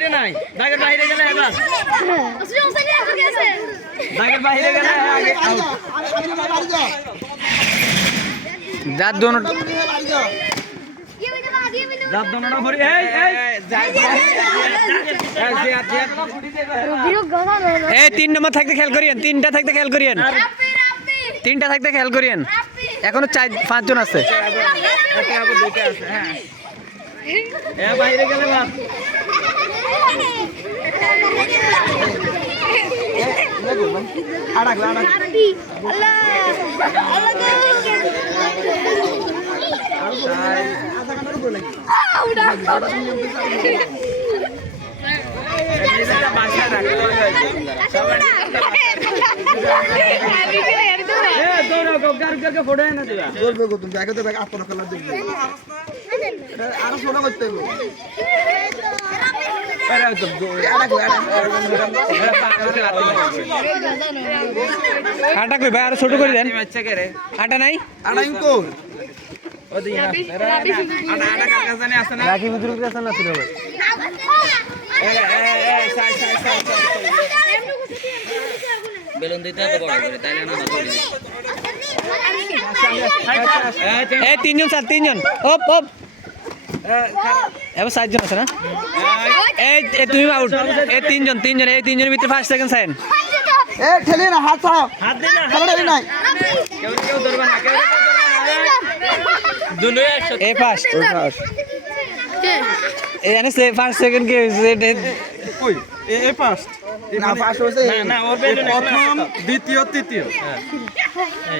বাইরে নাই দাগের বাইরে গেলে এবার দাগের বাইরে গেলে আগে আউট যার দোনো যার দোনোটা ভরি এই এই 3 নম্বর থাকতে খেয়াল করিয়েন 3টা থাকতে খেয়াল করিয়েন 3টা থাকতে খেয়াল করিয়েন এখনো 4-5 জন আছে এটা আবার দুইটা আছে হ্যাঁ এ বাইরে গেলে বাপ আড়াক আড়াক আল্লাহ ফটো না দিবা করবে গো তুমি আগে তো ব্যাগ আপন কালার দেখবে আরো ছোট করতে হবে আটা কই ভাই আর ছোট করে দেন আটা নাই আড়াই কোন রাখি বুজুর্গ কাছে না ছিল ভাই বেলুন দিতে হবে বড় করে তাইলে না এই 3 জন স্যার 3 জন ওপ ওপ এবার 7 জন আছে না এই তুমি আউট এই 3 জন এই 3 জনের ভিতরে 5 সেকেন্ড সাইন এ ঠেলে না হাত ছাড়াও হাত দে না খেলাটা নাই কেউ ধরবে না কেউ দুলুই একসাথে এই ফার্স্ট এই জানিস ফার্স্ট সেকেন্ড কে কই এ ফার্স্ট না ফার্স্ট হইছে না ওর বেলুন প্রথম দ্বিতীয় তৃতীয়